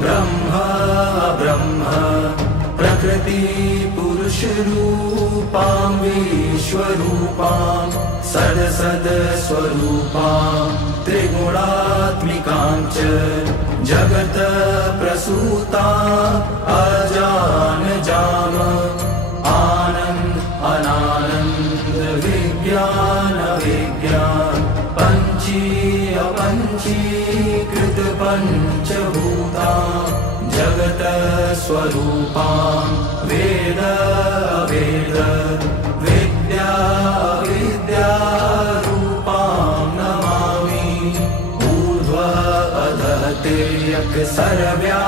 ब्रह्म ब्रह्म प्रकृति पुरुषरूपां विश्वरूपां सदसदस्वरूपां त्रिगुणात्मिकां च जगत प्रसूतां अजानजाम आनन्द अनानन्द विज्ञान विज्ञान पंचीकृत पंचभूतां जगत स्वरूपां वेद वेद विद्या विद्यारूपां नमामि ऊर्ध्व अधः तिर्यक् सर्व्या